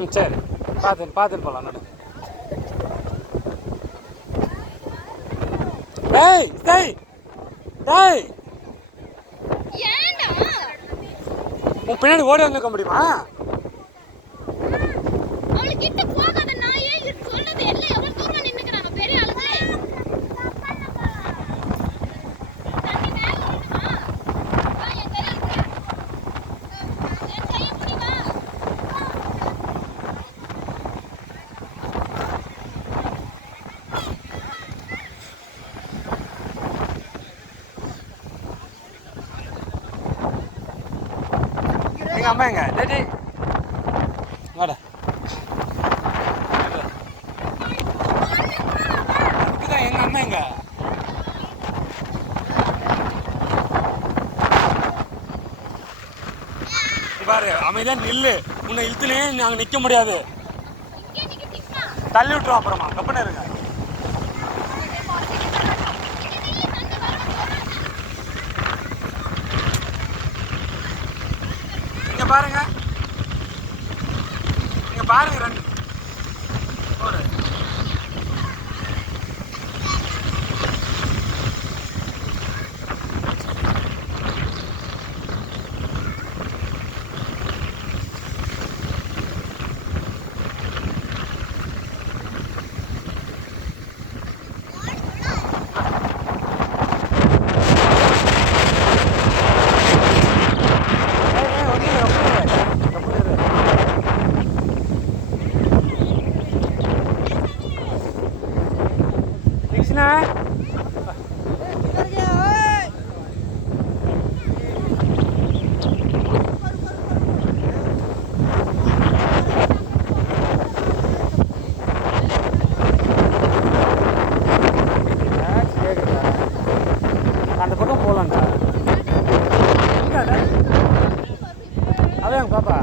ம் சரி, பார்த்துன்னு போகலாம். நடு. டேய் டேய் டேய், உன் பின்னாடி ஓடி வந்துக்க முடியுமா? எங்கள் அம்மா எங்க? டேடி வாடா. இதுதான் எங்கள் அம்மா எங்க? பாரு, அமைதியாக நில்லு. உன்னை இழுத்துனே நாங்கள் நிற்க முடியாது. தள்ளி விட்டுருவோம் அப்புறமா. கப்பன இருங்க. இங்கே பாருங்க, இங்கே பாருங்க, ரெண்டு ஒரு அந்த பக்கம் போகலாம்டா. அதான் பாப்பா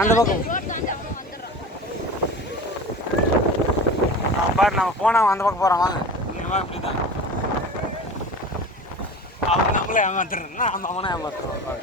அந்த பக்கம் பாரு. நம்ம போனால் அந்த பக்கம் போகிறோம். வாங்க, இங்கே இப்படி தான். அவங்க நம்மளே ஏமாத்துறோம்னா நம்ம அவனை ஏமாத்துறோம். பாரு,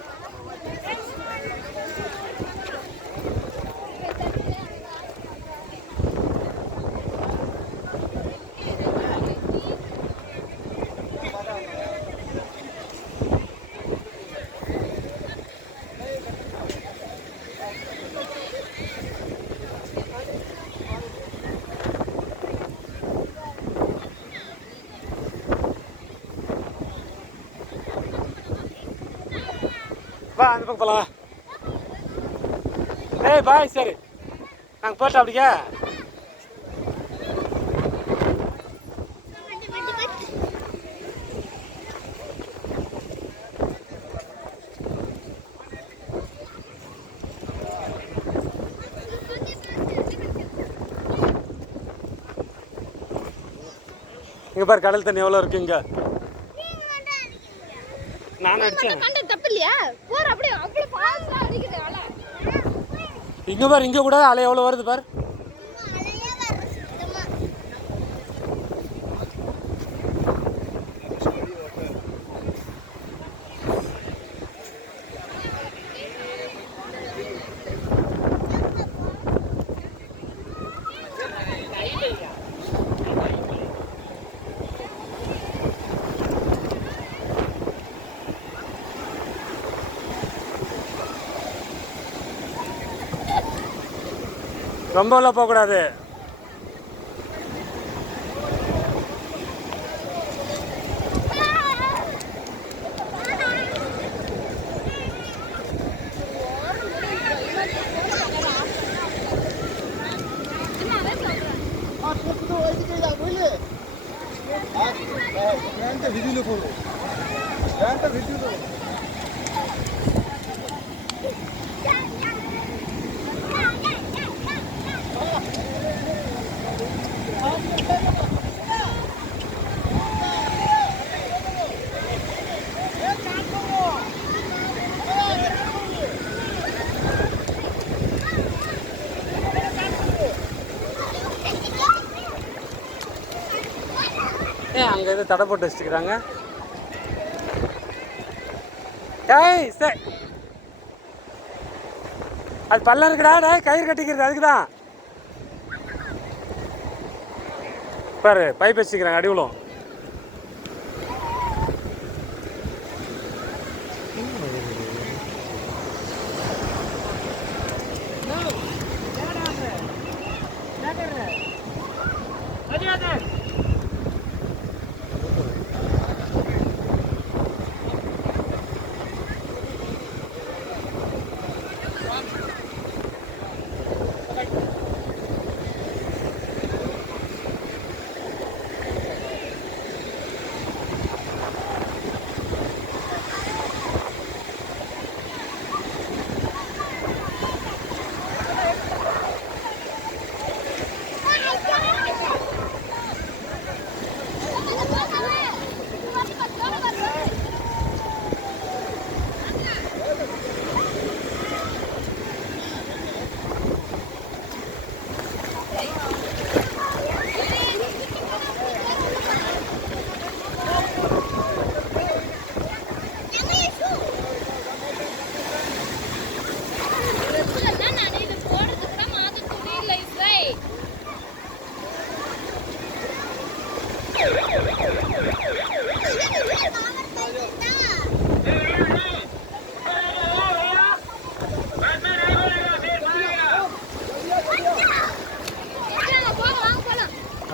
வா அந்த பக்கம் போகலாம். ஏய் பாய், சரி நாங்கள் போட்டோம். அப்படியா? இங்கே பாரு, கடல் தண்ணி எவ்வளோ இருக்கு இங்கே. நான் அடிச்சேன். தப்பு இல்லையா? போற அப்படியே அவ்வளவு ஃபாஸ்டா அடிக்குது அலை. இங்க பாரு, இங்க கூட அலை எவ்வளவு வருது பாரு. ரொம்ப எல்லாம் போகக்கூடாது. அங்கே எது தடை போட்டு வச்சுக்கிறாங்க. ஏய் சே அது பல்ல இருக்குடா, கயிறு கட்டிக்கிறது அதுக்குதான். பாரு பைப் வச்சுக்கிறாங்க அடிவுலும்.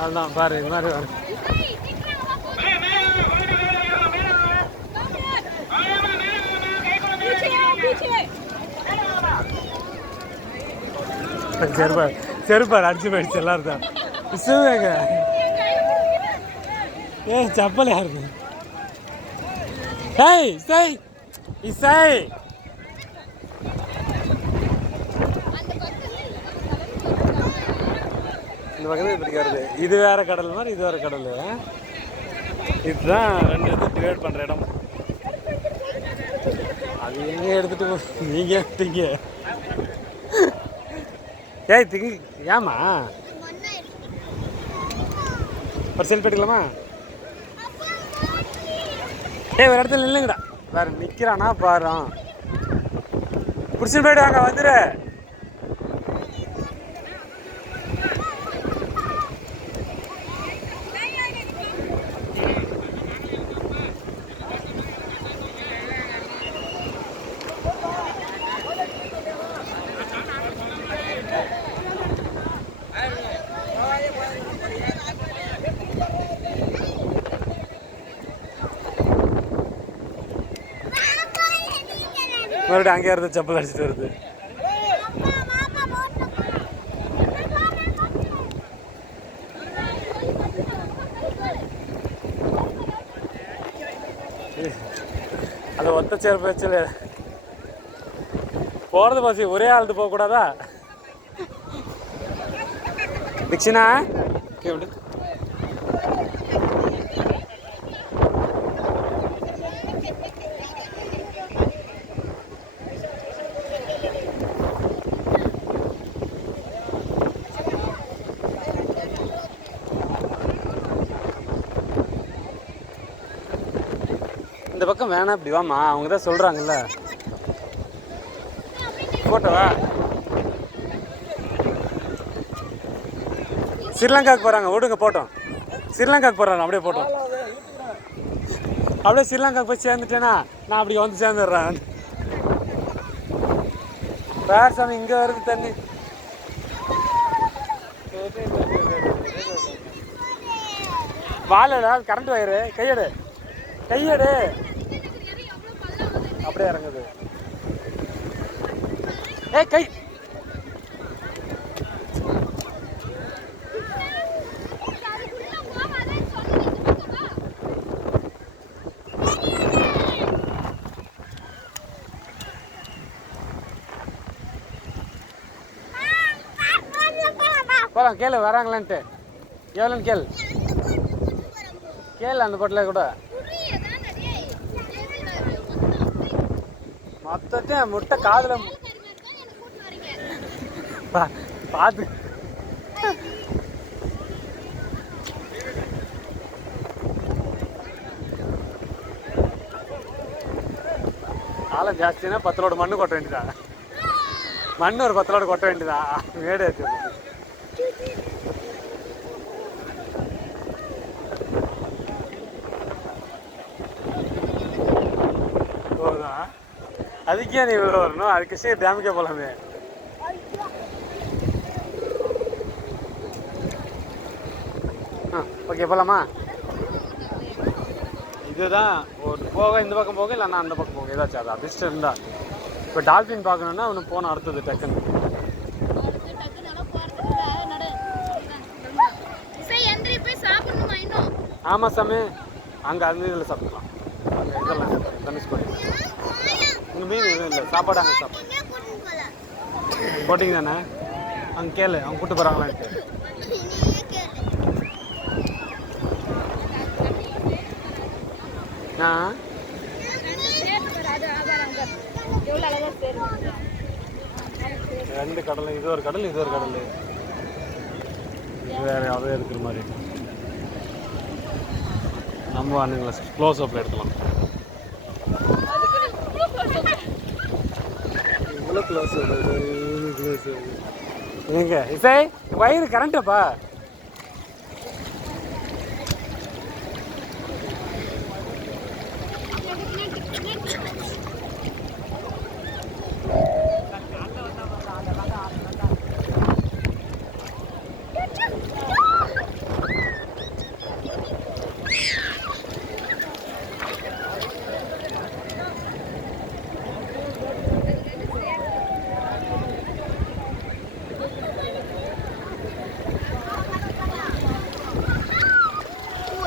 அதுதான் பாரு இது மாதிரி வரும். செருப்பார் அடிச்சு போயிடுச்சு எல்லாரும் தான். விசுவேங்க ஏய் செப்பல் யாருக்கு? ஏய் இசை இசை இந்த பக்கத்தில் இப்படி வருது. இது வேற கடல் மாதிரி, இது வேற கடல். இதுதான் ரெண்டு இது டிவைட் பண்ணுற இடம். அது எங்கே எடுத்துட்டு நீங்க எடுத்தீங்க? ஏய் திங்க ஏமா ஒரு செல்ஃபி எடுக்கலாமா? ஏய் ஒரு இடத்துல நில்லுங்கடா. வேற நிற்கிறானா பாரு. புடிச்சு போய்டு வாங்க வந்துரு. மறுபடியும் அங்கே இருந்து செப்பல் அடிச்சுட்டு வருது. அது ஒத்த சேர் பிரச்சனை போகிறது பசி ஒரே ஆள்ட்டு போகக்கூடாதா? தீக்ஷினா எப்படி இந்த பக்கம் வேணாம் இப்படி வாமா. அவங்க தான் சொல்கிறாங்கல்ல. போட்டோவா? ஸ்ரீலங்காவுக்கு போகிறாங்க விடுங்க போட்டோம். ஸ்ரீலங்காவுக்கு போகிறாங்க அப்படியே போட்டோம். அப்படியே ஸ்ரீலங்காவுக்கு போய் சேர்ந்துட்டேன்னா நான் அப்படி வந்து சேர்ந்துடுறேன். வேறு சாமி இங்கே வருது தண்ணி. வாழடா கரண்ட் வயரு. கையெடு கையெடு. அப்படியே இறங்குது. ஏய் கை போகலாம். கேளு வராங்களான்ட்டு. எவ்வளோன்னு கேளு. கேளு அந்த போட்டில் கூட மொத்தத்தையும் முட்டை காதில் பார்த்து காலம் ஜாஸ்தினா 10 லோடு மண்ணு கொட்ட வேண்டியதான். மண் ஒரு 10 லோடு கொட்ட வேண்டியதா மேடு வச்சு போதும். அதுக்கே நீ இவ்வளோ வரணும், அதுக்கு சரி டேமுக்கே போகலாமே. ஓகே போகலாமா? இதுதான் ஒரு போக இந்த பக்கம் போக இல்லைன்னா அந்த பக்கம் போக ஏதாச்சும் அது அதிர்ஷ்டம் இருந்தா. இப்போ டால்ஃபின் பார்க்கணுன்னா அவனு போன அடுத்தது டக்குன்னு. ஆமாம் சாமி, அங்கே அந்த இதில் சாப்பிடலாம். அங்கே இதெல்லாம் தனுஷ் கோடி உங்கள் மீன் எதுவும் இல்லை, சாப்பாடு அங்கே சாப்பிடு போட்டிங்க தானே. அங்கே கேளு அவங்க கூப்பிட்டு போகிறாங்களான்ட்டு. ரெண்டு கடல், இது ஒரு கடல் இது ஒரு கடல், வேற யாவது இருக்கிற மாதிரி. நம்ம அண்ணங்களை க்ளோஸ் அப்ல எடுக்கலாம். இவ்வளோ க்ளோஸ் எங்க இசை வயிறு கரண்ட்டப்பா.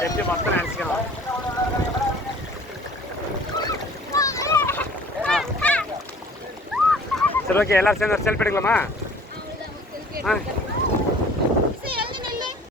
எப்படி மொத்தம் நினச்சிக்கலாம். சரி ஓகே, எல்லாரும் சேர்ந்து ஒரு செல்ஃபி எடுக்கலாமா?